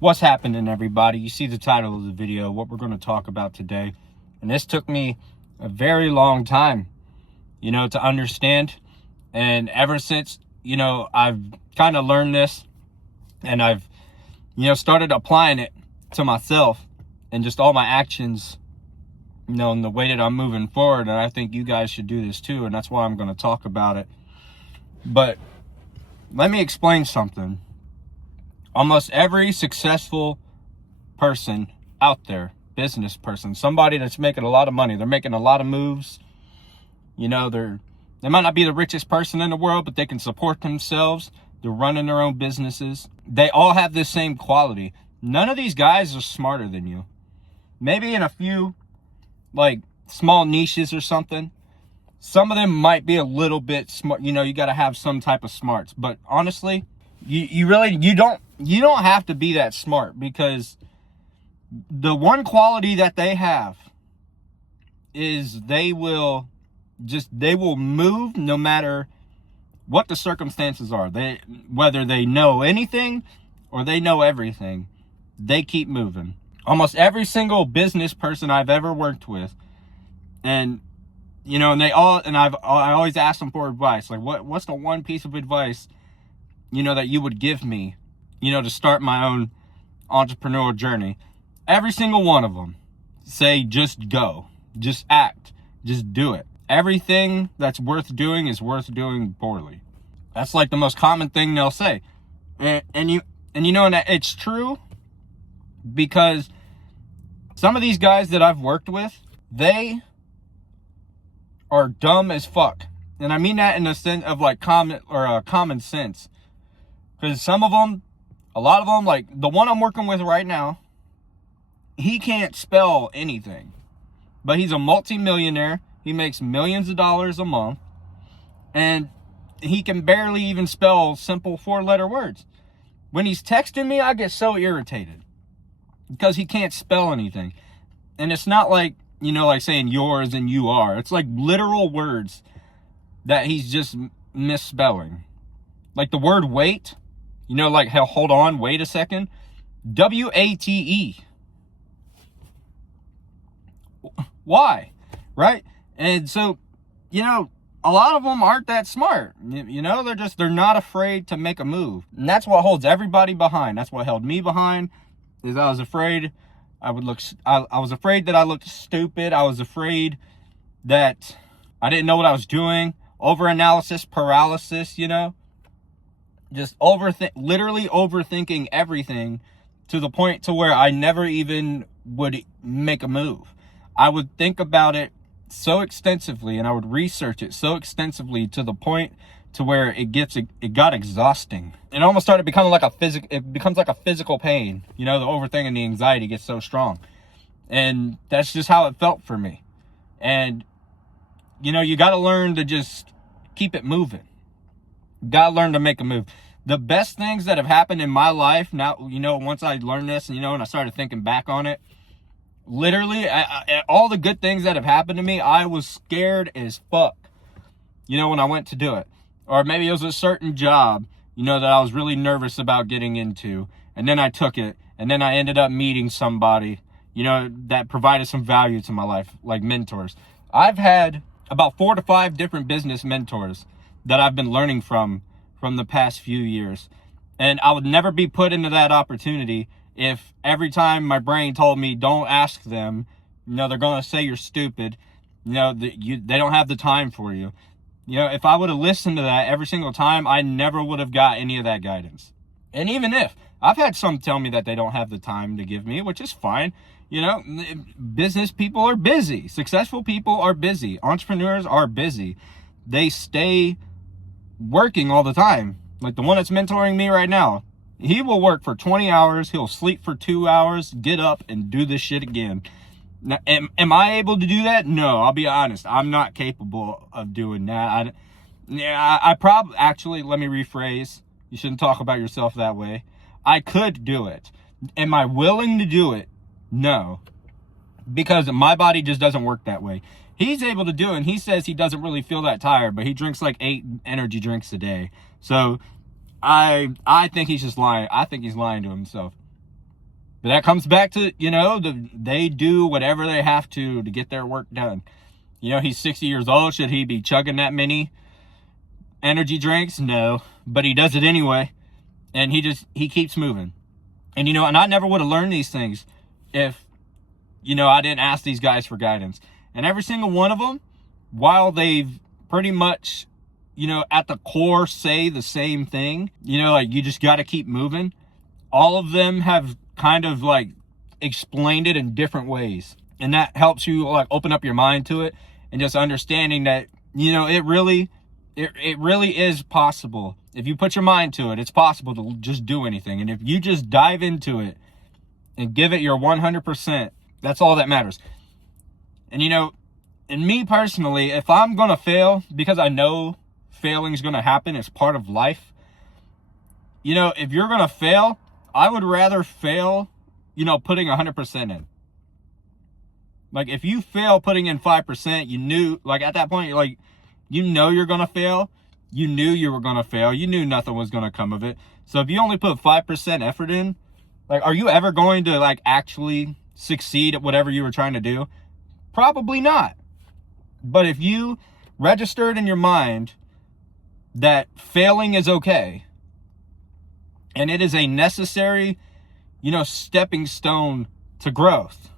What's happening, everybody? You see the title of the video, what we're going to talk about today. And this took me a very long time, to understand. And ever since, I've kind of learned this and I've, started applying it to myself and just all my actions, and the way that I'm moving forward. And I think you guys should do this too. And that's why I'm going to talk about it. But let me explain something. Almost every successful person out there, business person, somebody that's making a lot of money, they're making a lot of moves. They might not be the richest person in the world, but they can support themselves. They're running their own businesses. They all have this same quality. None of these guys are smarter than you. Maybe in a few, small niches or something. Some of them might be a little bit smart. You got to have some type of smarts. But honestly, you don't have to be that smart, because the one quality that they have is they will move no matter what the circumstances are. Whether they know anything or they know everything, they keep moving. Almost every single business person I've ever worked with, and I always ask them for advice. Like, what's the one piece of advice that you would give me, to start my own entrepreneurial journey? Every single one of them say, just go, just act, just do it. Everything that's worth doing is worth doing poorly. That's like the most common thing they'll say. And it's true, because some of these guys that I've worked with, they are dumb as fuck. And I mean that in the sense of common sense. Because a lot of them, like the one I'm working with right now, he can't spell anything. But he's a multi-millionaire. He makes millions of dollars a month. And he can barely even spell simple 4-letter words. When he's texting me, I get so irritated. Because he can't spell anything. And it's not like, like saying yours and you are. It's like literal words that he's just misspelling. Like the word wait. Hold on, wait a second. W-A-T-E. Why? Right? And so, a lot of them aren't that smart. They're not afraid to make a move. And that's what holds everybody behind. That's what held me behind, is I was afraid I was afraid that I looked stupid. I was afraid that I didn't know what I was doing. Overanalysis, paralysis, just literally overthinking everything to the point to where I never even would make a move. I would think about it so extensively, and I would research it so extensively to the point to where it got exhausting. It almost started becoming it becomes like a physical pain. The overthinking, the anxiety gets so strong. And that's just how it felt for me. And, you got to learn to just keep it moving. Gotta learn to make a move. The best things that have happened in my life now, once I learned this, and I started thinking back on it, literally, all the good things that have happened to me, I was scared as fuck, when I went to do it. Or maybe it was a certain job, that I was really nervous about getting into, and then I took it, and then I ended up meeting somebody, that provided some value to my life, like mentors. I've had about 4 to 5 different business mentors that I've been learning from the past few years. And I would never be put into that opportunity if every time my brain told me, don't ask them, they're going to say you're stupid, they don't have the time for you. If I would have listened to that every single time, I never would have got any of that guidance. And even if, I've had some tell me that they don't have the time to give me, which is fine. Business people are busy. Successful people are busy. Entrepreneurs are busy. They stay working all the time. Like the one that's mentoring me right now, he will work for 20 hours. He'll sleep for 2 hours, get up and do this shit again. Now, am I able to do that? No, I'll be honest. I'm not capable of doing that. I probably, actually, let me rephrase. You shouldn't talk about yourself that way. I could do it. Am I willing to do it? No. Because my body just doesn't work that way. He's able to do it, and he says he doesn't really feel that tired, but he drinks like 8 energy drinks a day. So I think he's just lying. I think he's lying to himself. But that comes back to, they do whatever they have to get their work done. He's 60 years old. Should he be chugging that many energy drinks? No, but he does it anyway. And he keeps moving. And, and I never would have learned these things if, I didn't ask these guys for guidance. And every single one of them, while they've pretty much, at the core say the same thing, like you just got to keep moving. All of them have kind of like explained it in different ways. And that helps you like open up your mind to it and just understanding that, it really is possible. If you put your mind to it, it's possible to just do anything. And if you just dive into it and give it your 100%, that's all that matters. And, and me personally, if I'm going to fail, because I know failing is going to happen, it's part of life. If you're going to fail, I would rather fail, putting 100% in. Like, if you fail putting in 5%, you knew, like, at that point, you're like, you're going to fail. You knew you were going to fail. You knew nothing was going to come of it. So if you only put 5% effort in, like, are you ever going to, like, actually succeed at whatever you were trying to do? Probably not. But if you registered in your mind that failing is okay, and it is a necessary, stepping stone to growth,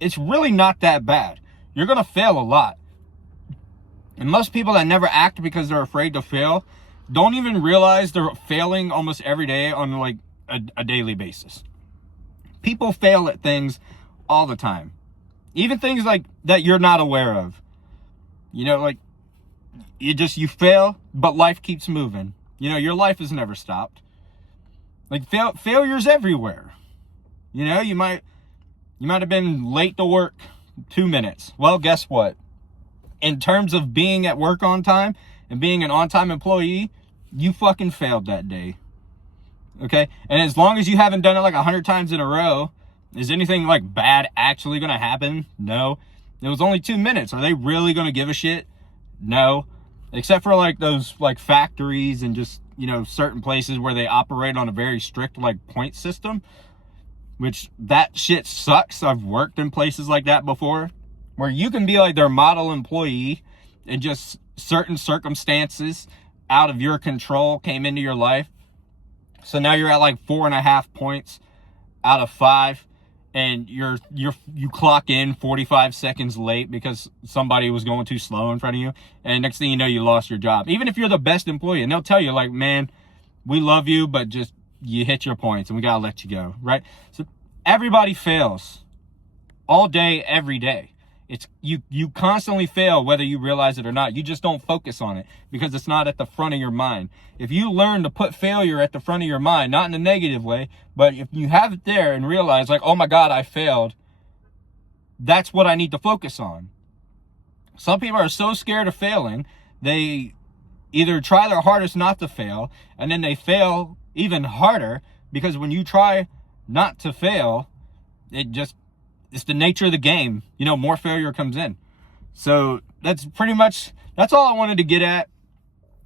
it's really not that bad. You're going to fail a lot. And most people that never act because they're afraid to fail don't even realize they're failing almost every day on like a daily basis. People fail at things all the time. Even things like that you're not aware of. Like you fail, but life keeps moving. Your life has never stopped. Like failure's everywhere. You might have been late to work 2 minutes. Well, guess what? In terms of being at work on time and being an on-time employee, you fucking failed that day. Okay? And as long as you haven't done it like 100 times in a row, is anything like bad actually going to happen? No. It was only 2 minutes. Are they really going to give a shit? No. Except for like those like factories and just, certain places where they operate on a very strict like point system, which that shit sucks. I've worked in places like that before where you can be like their model employee and just certain circumstances out of your control came into your life. So now you're at like 4.5 points out of 5. And you clock in 45 seconds late because somebody was going too slow in front of you. And next thing you know, you lost your job. Even if you're the best employee, and they'll tell you like, man, we love you, but just you hit your points and we got to let you go. Right. So everybody fails all day, every day. It's you constantly fail, whether you realize it or not. You just don't focus on it because it's not at the front of your mind. If you learn to put failure at the front of your mind, not in a negative way, but if you have it there and realize like, oh my God, I failed. That's what I need to focus on. Some people are so scared of failing, they either try their hardest not to fail, and then they fail even harder because when you try not to fail, it's the nature of the game. More failure comes in. So that's all I wanted to get at.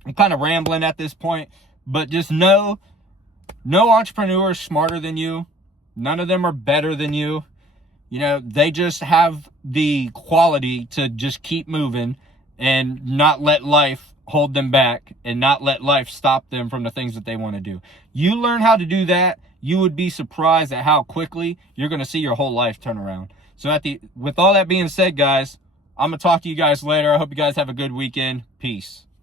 I'm kind of rambling at this point, but just know, no entrepreneur is smarter than you. None of them are better than you. They just have the quality to just keep moving and not let life hold them back and not let life stop them from the things that they want to do. You learn how to do that, you would be surprised at how quickly you're going to see your whole life turn around. So with all that being said, guys, I'm going to talk to you guys later. I hope you guys have a good weekend. Peace.